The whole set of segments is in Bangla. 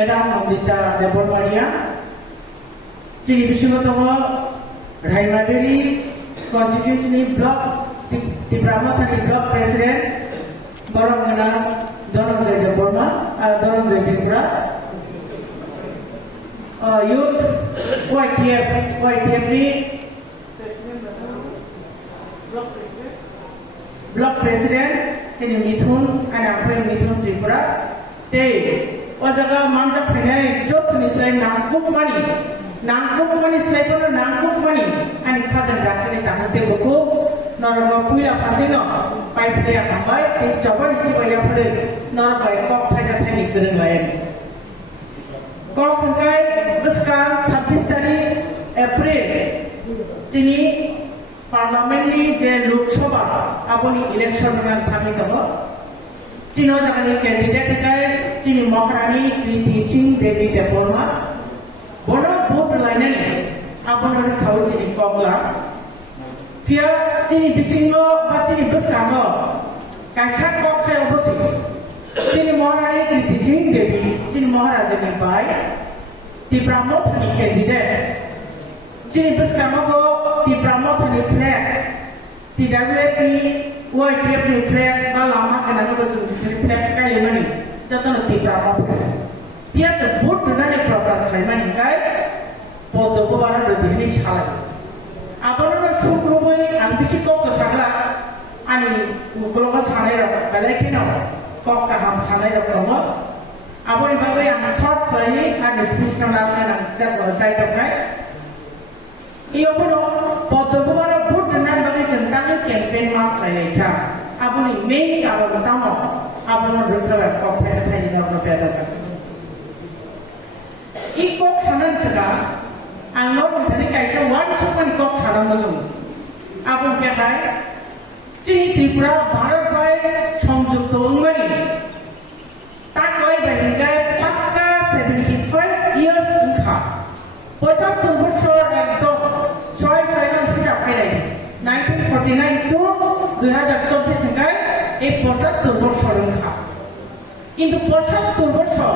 Madam Amrita Debormaria, Chini Bishumatama, Raimaderi, Constituency Block, the Brahmathani Block President, Boromana, Donanjay Deborma, Donanjay Bindra, Youth, YTF, Block President, Kini Mithun, and Afri Mithun Tripura, Day, Wazaga Manja Pinay, Jot Nisai, Nangkuk money, Slater, Nangkuk money, and Kadan Rakani Tahate Boku, Noropuya Pazino, by Paya Kambai, a Jabari Chivaya Pade, nor by Kok Tajatani Gurungayan. Kok Kai, Buskan, Sabistani, April, Chini. Parliamentary je Lok Sabha aponi election ran thami tabo chino jagani candidate kai chini Maharani Kriti Singh Devi Deborma bono vote line ni aponi sau chini kogla pia chini bisingo ba chini buskango kaisa kok khai obosi chini Maharani Kriti Singh Devi chini Maharaja ni bai di Brahmothani candidate chini buskango di Brahmothani flag, di WFP, YTF flag, balama kena juga jadi flag kaya mana? Jatuh di Brahmothani. Dia sebut dengan proses kaya kai, foto bawa ada di sini salah. Apa nama suku boy, ambisi kok kesana, ani kalau kesana ya, balik kena, kok kaham sana ya kamu. Apa ni bagai yang short play, ada speech nama yang jatuh saya terkai. Iyo pun Potobara put dengan bagi centang campaign mark lainnya. Apa ni main kalau utama apa nak berusaha kok pesta ini nak berpedakan. Ikok sanan cakap, anglo ni kaisa one super ikok sanan masuk. Apa yang kaya? Cini Tripura Bharat by Samjukta Ungmani. Tak lagi berhingga pakka 75 years ingkah. Pocok terbesar ekdom. 1949 to 2024 hingga 75 বছর হল কিন্তু 75 বছর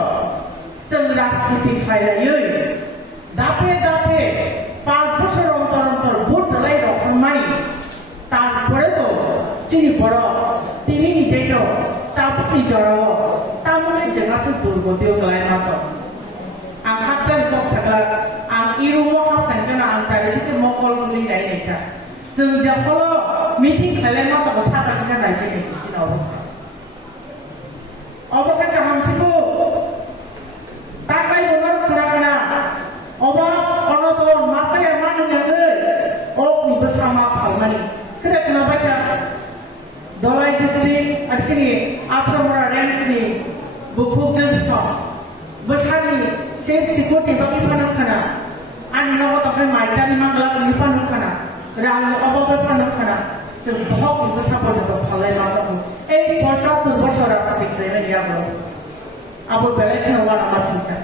जों राजनीति खायलायै दापे 5 বছর অন্তর ভোট লাই রকমানি তারপরেও চিনি বড় তিনি নিদেত তাপতি জড় তামনে জেগাছে দুর্গতিও গলাই মাত आं हाबजान कक सागला आं इरुमो हाबनायखौनो आं जारिदिके मकल मुलि नायनायखा जों जाखौल मिटिं खालायना दङ सागाखौ जानायसै दिना अबस्था अबस्था गाहामसिखौ ताकाय बोनार खोनाखाना अबा अनदर माथाया मानिनाङै अकनिबो सामा खालामनानै खोनाबाय था दलाय डिस्ट्रिक्ट आथिनि आथ्रामरा रेन्जनि बुकुकजों सम बोसानि safe security bagi panukana ani nogo takai maicari mangla ni panukana rang obobe panukana जों बहुत इनको सपोर्ट तो फले ना तो एक वर्ष तो वर्ष रात तक रहने दिया बोलो अब बेले के नवा ना मासिंचा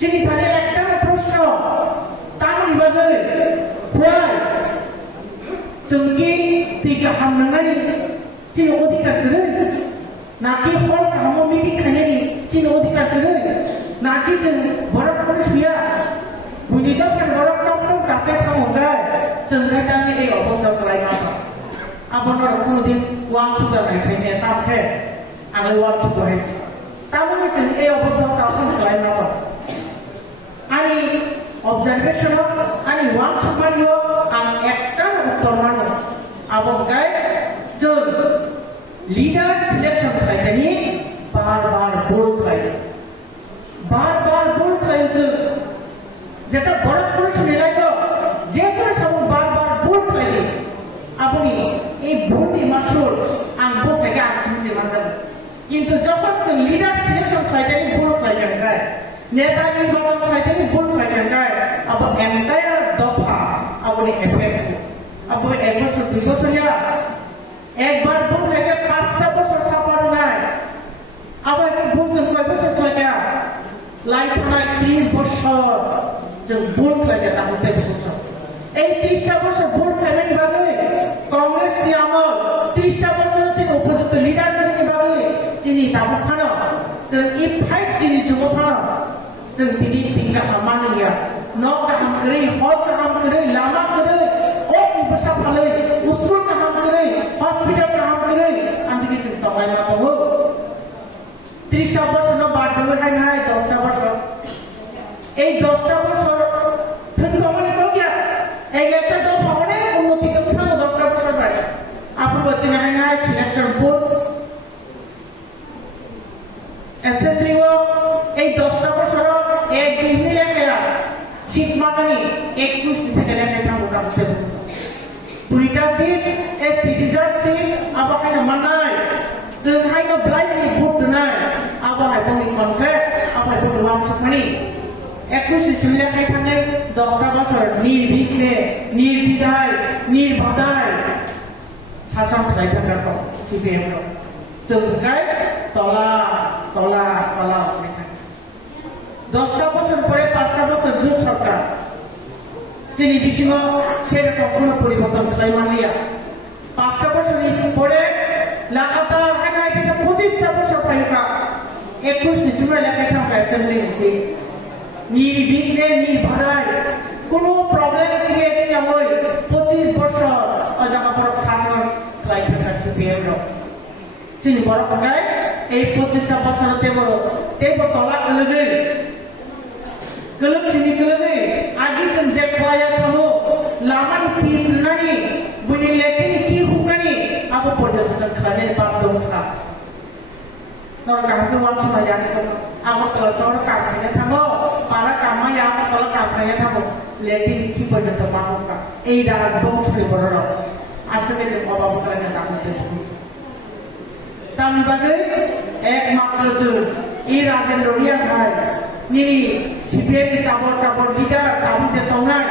जिनी थाने एक टाइम प्रश्न तामन बगे हुआ जोंकी तिका हम नंगनी जिन अधिकार करे नाकी हॉल का हम मीटिंग खाने नी जिन अधिकार करे नाकी जों बरफ पर सुया बुनिदा पर बरफ पर कासे था होगा जों कहते एक अवस्था कलाई माता अब नर कोनो दिन वान सुदा नाय साइने तामखे आंले वान सुदा है तामने जों ए अवस्था ताखन कलाई माता आनी ऑब्जर्वेशन आनी वान सुमानियो आं एकटा उत्तर मानो अब गाय जों लीडर सिलेक्शन खायनि बार-बार बोल खाय बार-बार बोल खाय जों जेटा बरफ पर सुनिलाय तो जेकर सब बार-बार बोल खाय আপনি এই ভোটে মাসুল আং বকে আছিন মানজাব কিন্তু যখন जों লিডার সিলেকশন খাইতেনি ভোট খাইতেন গায় নেতা নির্বাচন খাইতেনি ভোট খাইতেন গায় আব এন্টায়ার দফা আপনি এফেক্ট আব এক বছর দুই বছর যা একবার ভোট খাইতে 5টা বছর সাপার নাই আব এক ভোট जों কয় বছর খাইতা লাইফ নাই 30 বছর जों ভোট খাইতে তাহতে বছর এই 30টা বছর ভোট খাইবেন ভাবে कांग्रेस की आमल 30 বছর থেকে উপযুক্ত লিডার করতে পারবে যিনি তাবুখানা जों इ 5G नि जुगाव फानो जों दिनै दिंगा हामानिया न' गाहाम करै हर गाहाम करै लामा करै अक बसा फालै उस्रुं गाहाम करै हस्पिटाल गाहाम करै आं दिनै जों तंगाय मा दङो 30 বছর বাড়বে হাই নাই 10 বছর এই 10 বছর থেকে মানে কইয়া এই একটা তো অনেক উন্নতি করতে 10 বছর বাড়ে আপনি বলছেন হাই নাই সিলেকশন বোর্ড অ্যাসেম্বলি এই 10 বছর এক দিন লেখা সিট মাগানি 21 থেকে লেখা থাকবো কামতে পুরিটা সিট এ সিটিজেন সিট আবার মানাই जों हायनो ब्लाइंडलि भोट होनाय आबहाय बनि कनसेप्ट आबहाय बनि वामसुखनि 21 सिम लेखाय थाङै 10 বছর নির্বিঘ্নে নির্দ্বিধায় নির্বাধায় শাসন খালাयथारगौ সিপিএম खौ जों थाखाय তলা তলা তলা হয়ে থাকে 10 বছর পরে 5 বছর জোট সরকার যিনি বিসিङाव সেরকম কোনো পরিবর্তন খালাयमानलिया 5 বছর পরে लगातार है ना ऐसे 25 বছর পাইকা 21 ডিসেম্বর লেখায় থাকা অ্যাসেম্বলি আছে নির্বিঘ্নে নির্বাধায় কোনো প্রবলেম ক্রিয়েট না হয় 25 বছর অজানা বড় শাসন খালাयथारगौ সিপিএম র যিনি বড় হগায় এই 25 বছর তেব তলা গলগে গলকसिनि गलगे आगि जों जे खालाया सामो लामानि पिस नानि बुनि लेटिनि कि हुनानि आबो पर्यटन खालायनाय बात दंखा नर गामखौ वानसमा याखौ आबो तला सर कामखायना थाङो पारा कामाया तला कामखायना थाङो लेटिनि कि पर्यटन माहोका এই রাজবংশী বড় আসলে যে অভাব খালাयना दामते तामनि बागै एकमात्र जों এই राजेन्द्रनिया भाई निरी सीपीएम नि टाबर लीडर ताबु जे तंनाय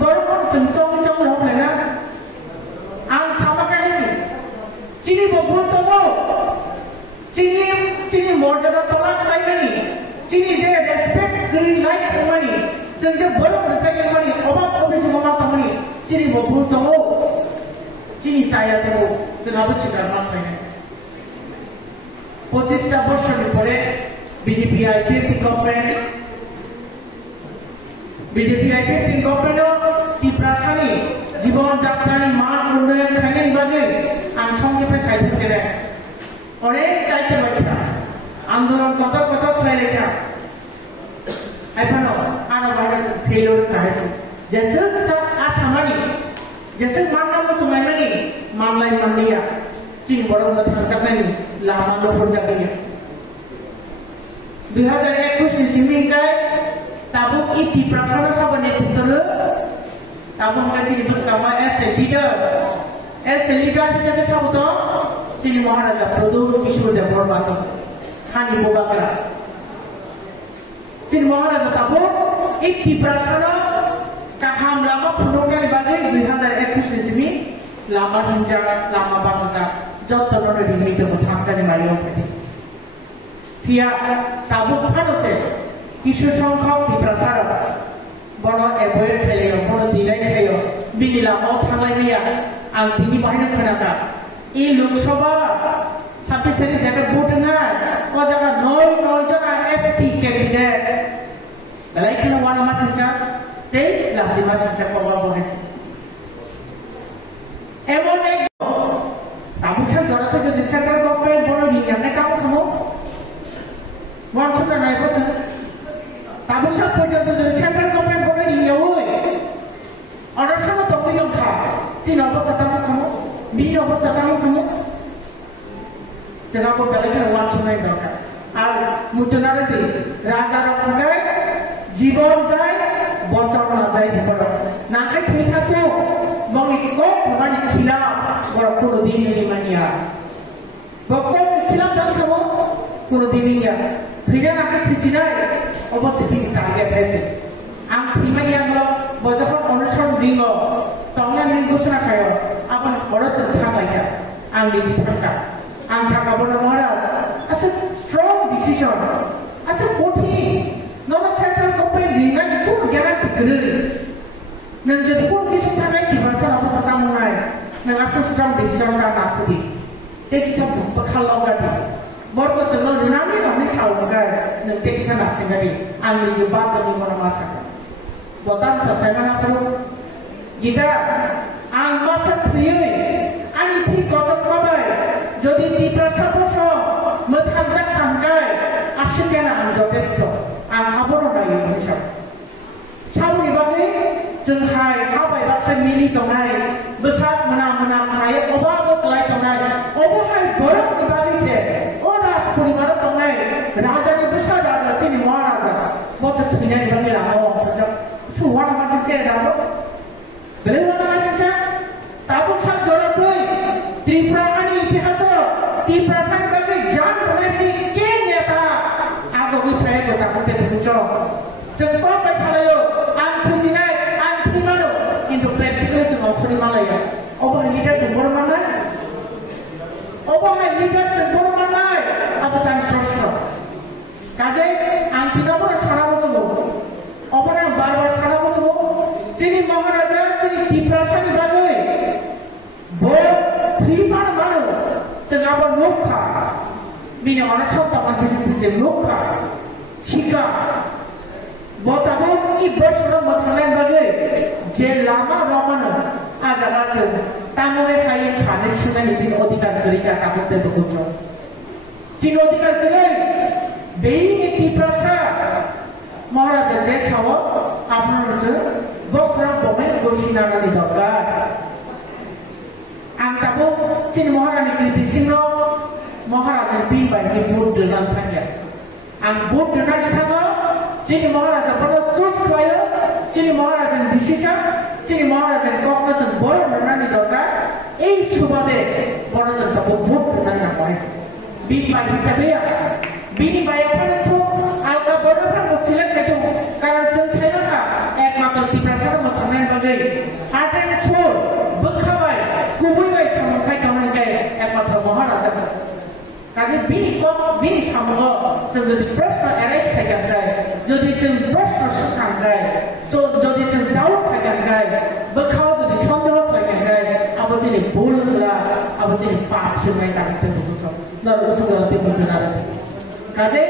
बरबर जों चंग होबलेना आं सामाखायसि चिनि बबु तंगो चिनि मर्यादा तला खालायमानि चिनि जे रेसपेक्ट गरि लाइक मानि जों जे बरबर जाय मानि अबाब अबिजों मा तंगनि चिनि बबु तंगो चिनि जाया तंगो जोंहाबो सिगां मा खालायनाय 25 বছর পরে बीजेपी आईपीएफ गवर्नमेंट टिप्रासानि जीवन जात्रानि मान उन्नयन खायनायनि बागै आं संक्षेपे सायख'जेने अनेक चाइते बाथ्रा आन्दोलन कत खालायलेखा आइफानो आना बायना फेलर काहेसो जेसो सब आसामानि जेसो माननांगौ समायमानि मानलाय मानलिया चिन बर'नो थांजाबनायनि लामा लहर जागोन 2021 सिमनिफ्राय ताबुक इति प्रासाना साबने पुतरो ताबुक मानसिनि बसकामा एस ए लीडर हिसाबै साबतो चिनि महाराजा प्रदुर किशोर देव बरबातो हानि बोगाग्रा चिनि महाराजा ताबुक इति प्रासाना गाहाम लामा फुदौनायनि बागै 2021 सिमनि लामा हिंजा लामा बाजाजा जत्तननो रिनिदो थांजानि मारियाव फैदों Via tabuk panose kisu সংখ্যক টিপ্রাসার বড় এভয়েড খেলেও বড় দিলাই খেলেও বিনিলা ও থাংলাইনিয়া আং দিনি বাহিনী খনাকা এই লোকসভা 26 তারিখ যেটা ভোট না ও জায়গা 9 জন এসটি ক্যান্ডিডেট লাইখানে ওয়ান মাসিচা তেই লাজি মাসিচা কবা বহেছে এমন এক তাবুছা জড়াতে যদি সেন্ট্রাল গভর্নমেন্ট বড় নিয়ামে কাম খামো वानसुना नायबो जों ताबुसा पर्यन्त जों सेन्ट्रेल गभर्नमेंट बने नियावै अनसम तंगलियम खा चिन अवस्था तामु खामो बि अवस्था तामु खामो जोंहाबो बेलेग वानसुनाय दरकार आर मुतनारे दि राजा रखनाय जीवन जाय बचन ना जाय बिबर नाखाय थै थातो मंगि को मानि खिला बर कोनो दिन नि मानिया बको खिला दान खामो कोनो दिन निया Tidak nak tercirai, apa sih target itu? Ang pribadi yang lo, bocor onosan ringo, tangan ringo sana kaya, apa orang terthang lagi, ang dijitkan, ang sakabona moral, asal strong decision, asal koti, nona central government ringa itu guarantee keren, nanti pun kisah tangan di bahasa apa satamu naik, nang asal strong decision kan aku di, kisah bakal lagi, baru kecuali nanti saudara nasingari angni jubat ni mana masa botam selesai mana perlu kita ang masa prioi ani thi kocok babai jodi ti prasa poso methamjak thamkai asikena ang jotesto ang abono na yun misal sabuni bagai jenghai habai baksen mili tongai besar menang hai obabot lai tongai obohai borok ni bagai se oras puribar tongai raja ni besar raja cini maharaja bos tunya ni bagai lamo pajak suwana masih cek damo belewana masih cek tabuk sak jorok tuh Tripura ani itihasa Tripura san bagai jan boleh bikin nyata aku ni pray ko tak boleh bujo jengko pasalayo antujinai antimano into practical jengko free malaya obo leader jengko mana obo leader jengko mana apa san prosto kaje antinamo sara bojo obo na bar sara bojo jini maharaja jini Tripura san bagai bo Tripura mana jengko nokha bini orang sota man bisa tujuh nokha Chika Botabo ibas orang matlain bagai je lama ramana ada raja tamu hai khane sina nijin odikar kerika takut terbuka jin odikar kerai being Tripura maharaja je sawa apnar je bosra pome gosina nani dokar ang tabo jin maharani kriti sino maharaja bin bagi board dalam tanya ang board dalam tanya jini maharaja pada choose kaya jini maharaja decision jini maharaja cognition bolo nani dokar ei subade bolo janta board nani napai bin bagi sabia bini baya pada tu alga bolo pada select itu karena jengkai nak ekmator Tripura sana matlain bagai heart and soul berkawai kubui baik sama kai kawan kai ekmator maharaja kaji bini samulo jadi prasna arise kaikan kai jadi jeng prasna sekan kai jadi jeng doubt kaikan kai bekau jadi sondeho kaikan kai apa jadi boleh lah apa jadi pap semai tak terbuka lalu segala timbul benar kaji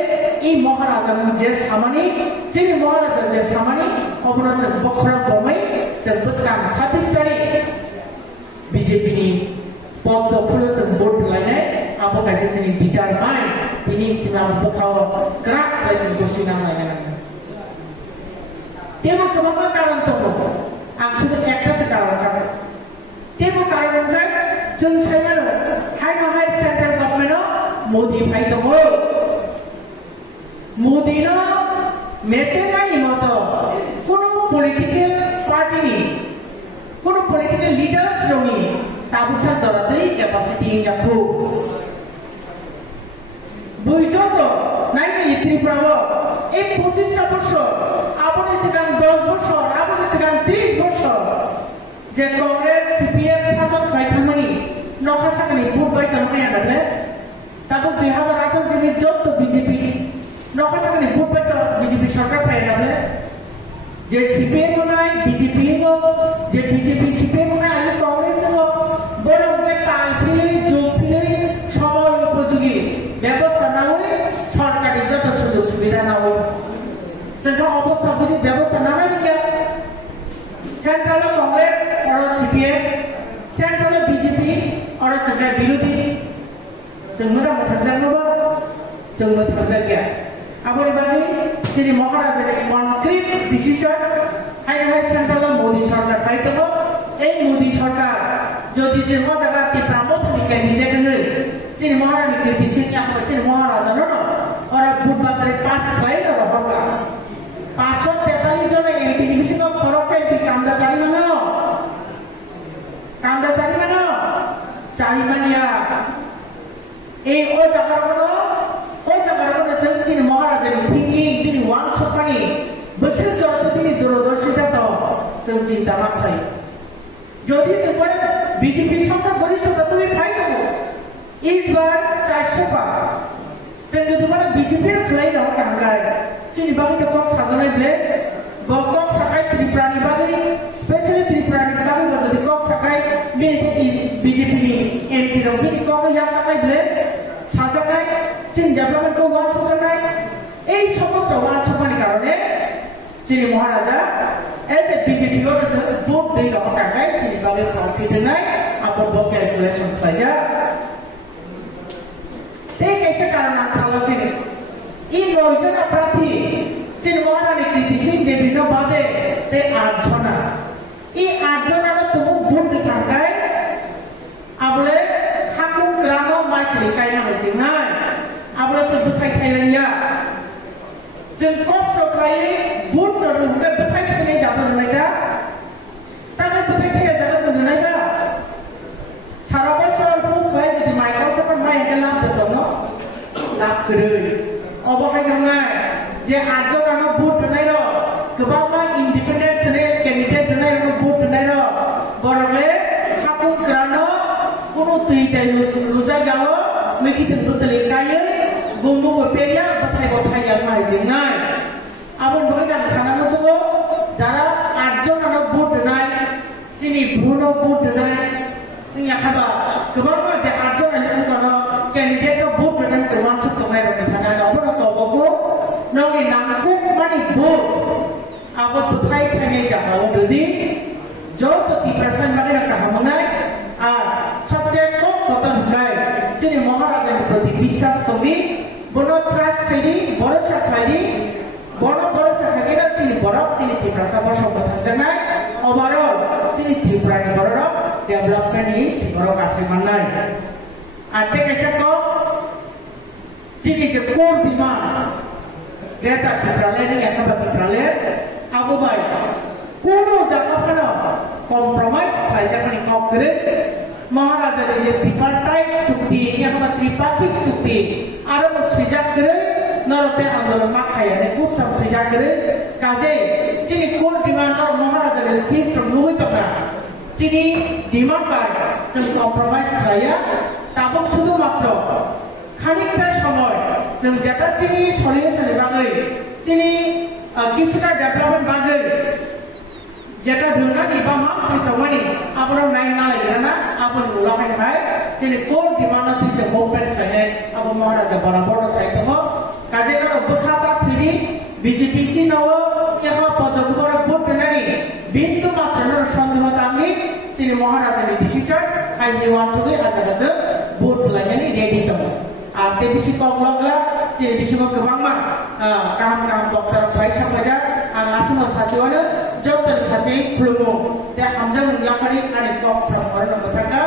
i maharaja je samani jadi maharaja je samani obrolan jeng bokra bomai jeng beskan sabis dari BJP ni podo pulo jeng board lainnya apa kasih sini determine ini sinam bekau gerak lagi bersinam lagi dia mau kemana kawan temu aku sudah ekor sekarang cakap dia mau kawan kan jeng saya lo hai central government lo Modi hai temu Modi lo macam ni moto kuno political party ni kuno political leaders lo ni tabusan dorade capacity yang aku buijoto naik Tripura এই 25টা বছর আপনি সেখান 10 বছর আপনি সেখান 30 বছর যে কংগ্রেস সিপিএম শাসক খাইথামানি নখাসাকানি ভোট বাইতামানি আনালে তারপর 2018 যিনি যত বিজেপি নখাসাকানি ভোট বাইতা বিজেপি সরকার পাইনালে যে সিপিএম নাই বিজেপি গো যে বিজেপি সিপিএম নাই আই কংগ্রেস গো বড় বড় তাল ফিলে যোগ ফিলে সময় উপযোগী ব্যবস্থা না হই সরকারি যত সুযোগ সুবিধা না হই যেটা অবস্থা বুঝি ব্যবস্থা না নাই কি সেন্ট্রাল কংগ্রেস আর সিপিএম সেন্ট্রাল বিজেপি আর সেন্ট্রাল বিরোধী जोंना मथांजानोबा जों मथांजागिया आबोनि बागै जेरै महाराजानि कनक्रिट डिसिसन हाय सेंट्राल मोदी सरकार पाइतबो এই মোদি সরকার যদি যে জায়গা ত্রিপুরা মথনি ক্যান্ডিডেট নেই যিনি মহারানী কৃতিসিং যিনি মহারাজা ওরা ভোট বাজারে পাস খাইল হরকা 543 জন এমপি ডিভিশন খরচ এমপি কান্দা জানি না চারি মানিয়া এই ও জায়গার যিনি মহারাজানি থিঙ্কিং তিনি ওয়ান সরকারি বছর জড়াতে তিনি দূরদর্শিতা তো जों চিন্তা মাথায় যদি তোমার বিজেপি সংখ্যা গরিষ্ঠতা তুমি পাই দেবো এইবার 400 পা যদি তোমার বিজেপির খেলাই রহ কাঙ্গায় চিনি বাবু তো কক সাধনাই বলে কক সাকাই ত্রিপুরানি বাগৈ স্পেশালি ত্রিপুরানি বাগৈ যদি কক সাকাই বিজেপি নি এমপি রহ বিনি কক ইয়া সাকাই বলে সাজাকাই চিন ডেভেলপমেন্ট কো ওয়ান সাজাকাই এই সমস্ত ওয়ানসমানি কারণে যিনি মহারাজা এস এ বিজেপি ভোট দিয়ে রকম টাকায় তিনি ভাবে প্রফিট নাই আবার ক্যালকুলেশন হয়ে যায় ঠিক এসে কারণ থালা চিনি এই 9 জন প্রার্থী যিনি মহারানী কৃতিসিং দেবীর বাদে তে 8 জন এই 8 জনের তবু ভোট থাকায় আবলে হাকুম গ্রানো মাইকলি কাইনা হয়েছে না আবলে তো বুথাই খাইলেন जों कष्ट खालाय बुट रुमके बुथाय थानाय जादों नायदा ताने बुथाय थाया जादों जों नायबा सारा बছর बुट खालाय जुदि माइकआव साफा माइ के लाभ दङ लाभ गरै अबहाय नङा जे 8 जनानो बुट दोनाय र गोबां मा इन्डिपेन्डेन्ट सने कैंडिडेट दोनाय र बुट दोनाय र बरले हाकुम ग्रानो कुनु तैताय लुजा गाव मेखितन लुजले कायै बुंबु पेरिया बताय yang majinai abon boyang sanamo jogo jara 8 jonaनो बुट दोनाय जिनि बुनो बुट दोनाय निया खाबा गोबां मा जे 8 जनानि उनाव कैंडिडेट बुट दोनाय गोबां सुथनाय रनि थाना नबो गबो ननि नांगुक मानि बुट आबो बुथाय थानाय जाबाव दि जत 30% माने काहामनाय आ सबसे कम पतन होनाय जिनि महाराजानि प्रति विश्वास कमी बोनो ट्रास्ट खाइदि भरोसा खाइदि बोनो भरोसा खाइदि तिनि बरफ तिनि त्रिपुरा बसंग थांजनाय ओभारअल तिनि त्रिपुरानि बरफ डेभलपमेन्ट नि सिङाव गासै माननाय आटे कैसेको तिनि जे कोर डिमान्ड ग्रेटर त्रिपुरानि एकबा त्रिपुराले आबोबाय कोनो जागाफोराव कम्प्रोमाइज खालायजाखानि कमगरे महाराजानि जे त्रिपार्टाइट चुक्ति एकबा त्रिपाक्षिक चुक्ति आरो सैजागरे नरते आंदोलन मा खायाने कुसम सैजागरे काजे जिनि कोर डिमान्ड महाराजानि स्पीच नुहै तका जिनि डिमान्ड बाय जों कम्प्रोमाइज खालाया ताबो शुधु मात्र खानिकटा समय जों जेटा जिनि सलिउशन बागै जिनि किसुटा डेभलपमेन्ट बागै जेटा दुनानि बा मा फैतमानि आपनो नाय नालायना आपन मुलाहाय हाय जिनि कोर डिमान्ड ति जे मुभमेन्ट खायने अब महाराजा बराबर साइतमो काजेनो बखाता फिरि बीजेपी ची नव यहा पदकुबर भोट देनानि बिन्दु मात्र सन्देह दामि जिनि महाराजानि डिसिजन आइ निवाचुगे आजागाज भोट लायनानि रेडी दङ आते बिसि कमलगला जे बिसिमो गोबांमा काम बक्तार फरायसा बाजार आं आसाम साथिवानो जौतन खाथि खुलुमो ते हामजा मुंलाखारि आनि कम सामहरनो बताखा